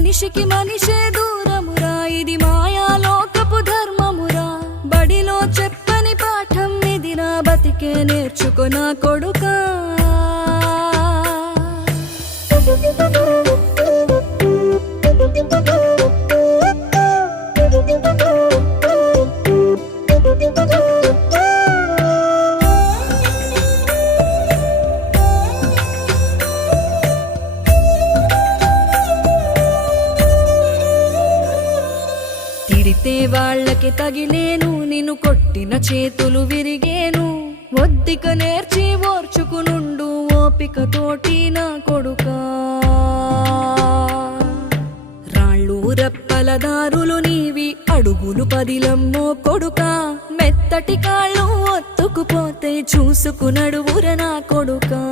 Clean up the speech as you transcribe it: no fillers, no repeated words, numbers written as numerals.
మనిషికి మనిషే దూరమురా, ఇది మాయాలోకపు ధర్మమురా. బడిలో చెప్పని పాఠం ఇది, నా బతికే నేర్చుకో నా కొడుకా. తిడితే వాళ్ళకి తగిలేను, నిన్ను కొట్టిన చేతులు విరిగేను. ఒద్దిక నేర్చి ఓర్చుకునుండు ఓపికతోటి నా కొడుకా. రాళ్ళు రెప్పల దారులు నీవి, అడుగులు పదిలమ్మో కొడుకా. మెత్తటి కాళ్ళు ఒత్తుకుపోతే చూసుకునడువుర నా కొడుకా.